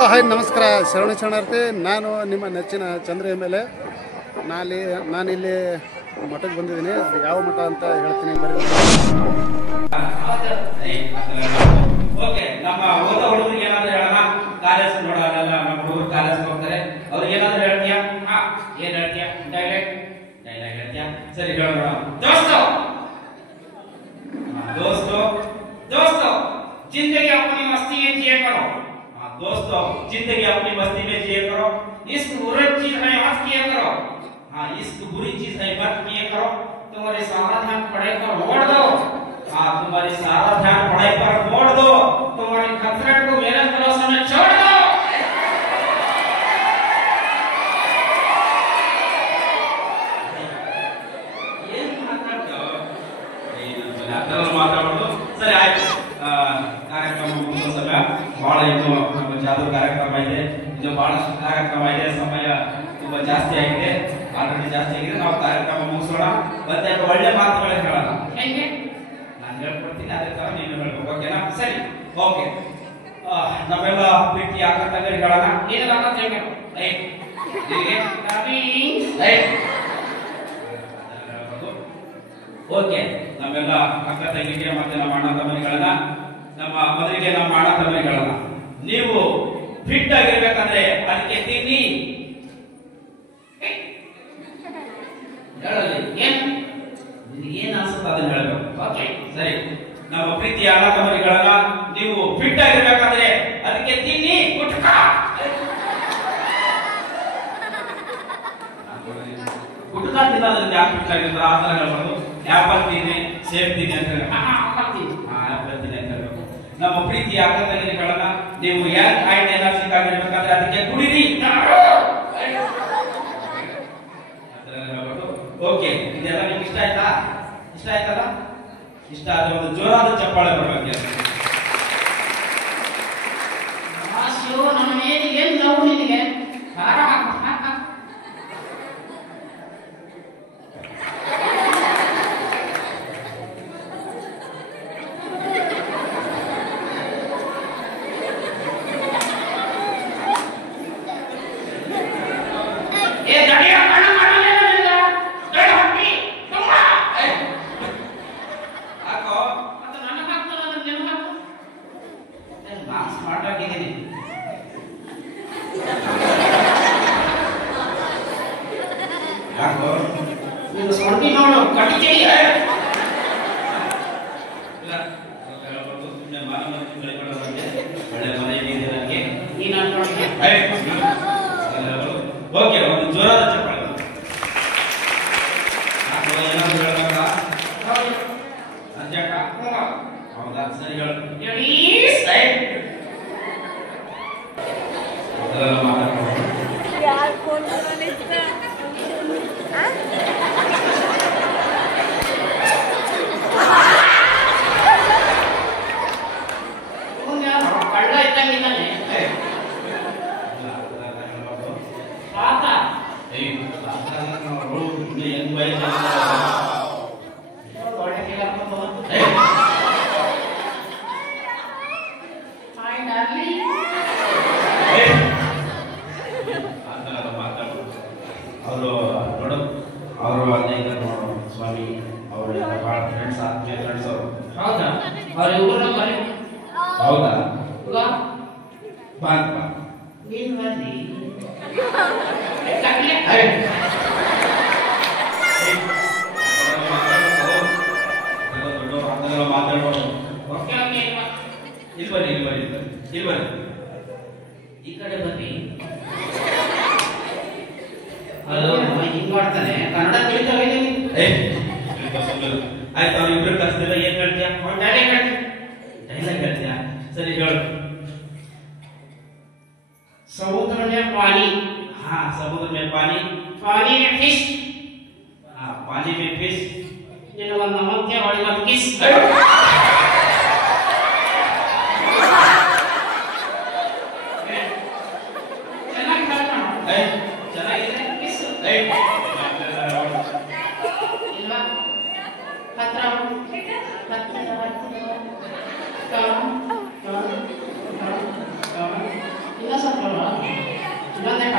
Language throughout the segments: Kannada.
ಹಾಯ್ ನಮಸ್ಕಾರ ಶರಣಾರ್ಥಿ. ನಾನು ನಿಮ್ಮ ನೆಚ್ಚಿನ ಚಂದ್ರ ಎಮ್.ಎಲ್.ಎ. ನಾನಿಲ್ಲಿ ಮಠಕ್ಕೆ ಬಂದಿದ್ದೀನಿ. ಅದು ಯಾವ ಮಠ ಅಂತ ಹೇಳ್ತೀನಿ ಬರ್ರಿ. ಓಕೆ, ನಮ್ಮ ಓದೋ ಹುಡುಗರಿಗೆ ಏನಾದರೂ ಹೇಳೋಣ. ಕಾಲೇಜ್ ನೋಡೋದಲ್ಲ, ನಮ್ಮ ಹುಡುಗರು ಕಾಲೇಜ್ ಹೋಗ್ತಾರೆ. ಅವ್ರಿಗೆ ಏನಾದರೂ ಹೇಳ್ತೀಯಾ? ಏನ್ ಹೇಳ್ತೀಯಾ? ಡೈಲಾಗ್ ಹೇಳ್ತೀಯಾ? ಸರಿ, ಹೇಳೋಣ. दोस्तों दोस्तों जिंदगी अपनी मस्ती में जिया करो। दोस्तों जिंदगी अपनी मस्ती में जिया करो। इश्क बुरी चीज है मत किया करो। इश्क बुरी चीज है मत किया करो। तुम्हारे सारा ध्यान पढ़ाई पर मोड़ दो। तुम्हारी सारा ध्यान पढ़ाई पर मोड़ दो। तुम्हारी कसरत को मेरे भरोसे में छोड़ दो। ಸರಿ, ಆಯ್ತು. ಕಾರ್ಯಕ್ರಮ ಮುಗಿದ ಸಮಯ ಬಹಳ ಇನ್ನು ನಮ್ಮ ಜಾದೂ ಕಾರ್ಯಕ್ರಮ ಇದೆ. ಇದು ಬಹಳಷ್ಟು ಕಾರ್ಯಕ್ರಮ ಇದೆ. ಸಮಯ ತುಂಬಾ ಜಾಸ್ತಿ ಆಗಿದೆ, ಆಲ್ರೆಡಿ ಜಾಸ್ತಿ ಆಗಿದೆ. ನಾವು ಕಾರ್ಯಕ್ರಮ ಮುಗಿಸೋಣ. ಮತ್ತೆ ಒಳ್ಳೆ ಮಾತುಗಳೇ ಹೇಳೋಣ. ಹೇಗೆ ನಾನು ಹೇಳ್ಕೊಡ್ತೀನಿ, ಅದೇ ತರ ನೀನು ಹೇಳ್ಬೇಕು. ಓಕೆನಾ? ಸರಿ, ಓಕೆ. ನಮ್ಮೆಲ್ಲ ಪ್ರೀತಿ ಆಕರ್ತಂಗರಿಗೆ ಹೇಳೋಣ. ಏನು ಆಕರ್ತ ಹೇಳಬೇಕು? ಓಕೆ, ನಮ್ಮೆಲ್ಲ ಅಕ್ಕ ತಂಗಿಗೆ ಮತ್ತೆ ನಮ್ಮ ಅಣ್ಣ ತಮ್ಮನಿಗಳನ್ನ, ನಮ್ಮ ಮೊದಲಿಗೆ ನಮ್ಮ ಅಣ್ಣ ತಮ್ಮನಿಗಳನ್ನ, ನೀವು ಫಿಟ್ ಆಗಿರ್ಬೇಕಂದ್ರೆ ಅದಕ್ಕೆ ತಿನ್ನಿ. ಹೇಳಲಿ ಏನ್ ಏನ್ ಅನ್ಸುತ್ತೆ ಅದನ್ನ ಹೇಳ್ಬೇಕು. ಓಕೆ, ಸರಿ. ನಮ್ಮ ಪ್ರೀತಿಯ ಅಣ್ಣ ತಮ್ಮನಿಗಳನ್ನ, ನೀವು ಫಿಟ್ ಆಗಿರ್ಬೇಕಂದ್ರೆ ಅದಕ್ಕೆ ತಿನ್ನಿ ಗುಟ್ಕ. ಗುಟ್ಕ ತಿನ್ನೋದ್ರಿಂದ ಯಾಕೆ ಫಿಟ್ ಆಗಿರ್ತಾರೆ ಆ ತರ ಹೇಳ್ಬೋದು. ಆಪಲ್ ತಿನ್ನಿ, ಸೇಬ್ ತಿನ್ನಿ ಅಂತ ಆಪಲ್ ತಿನ್ನಿ ಅಂತ ಹೇಳ್ಬೇಕು. ನಮ್ಮ ಪ್ರೀತಿಯ ಅಕ್ಕ ತಂಗಿಗಳನ್ನ, ನೀವು ಯಂಗ್ ಅಂಡ್ ಎನರ್ಜಿಕ್ ಆಗಿರ್ಬೇಕಂದ್ರೆ ಅದಕ್ಕೆ ಕುಡಿರಿ. ಓಕೆ, ಇದೆಲ್ಲ ನಿಮ್ಗೆ ಇಷ್ಟ ಆಯ್ತಾ? ಇಷ್ಟ ಆಯ್ತಲ್ಲ? ಇಷ್ಟ ಆದ್ರೆ ಒಂದು ಜೋರಾದ ಚಪ್ಪಾಳೆ ಬರ್ಬೇಕು. ನಮ್ಮ ಏನಿಗೆ ನಾವು ನಿನಗೆ ಓಕೆ, ಒಂದು ಜೋರಾದ ಚಪ್ಪಾಳೆ. ಹೌದಾ? ಸರಿ, ಅವರು ಅನೇಕ ಸ್ವಾಮಿ ಅವರು ಬಹಳ ಫ್ರೆಂಡ್ಸ್, ಆತ್ಮೀಯ ಫ್ರೆಂಡ್ಸ್ ಅವರು. ಹೌದಾ? ಹೌದಾ? ಮಾತಾಡ್ಬೋದು. ಇಲ್ಲಿ ಬರ್ರಿ, ಇಲ್ಲಿ ಬರ್ರಿ, ಇಲ್ಲಿ ಬರ್ರಿ, ಈ ಕಡೆ ಬರ್ರಿ. ಅದು ಹಿಂಗ್ ಮಾಡ್ತಾನೆ. ಕನ್ನಡ ತಿಳಿತಾವೆ. ಆಯ್ತು, ಅವ್ರು ಇಬ್ರು ಕಲ್ಸಿದ್ರೆ ಏನ್ ಹೇಳ್ತೀಯಾ? ಡೈಲಾಗ್ ಹೇಳ್ತೀಯಾ? ಸರಿ, ಹೇಳು. समुद्र में पानी, समुद्र में पानी, पानी में फिश, पानी में फिश, नमक क्या वाला किस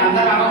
ಅಂತ ನಾವು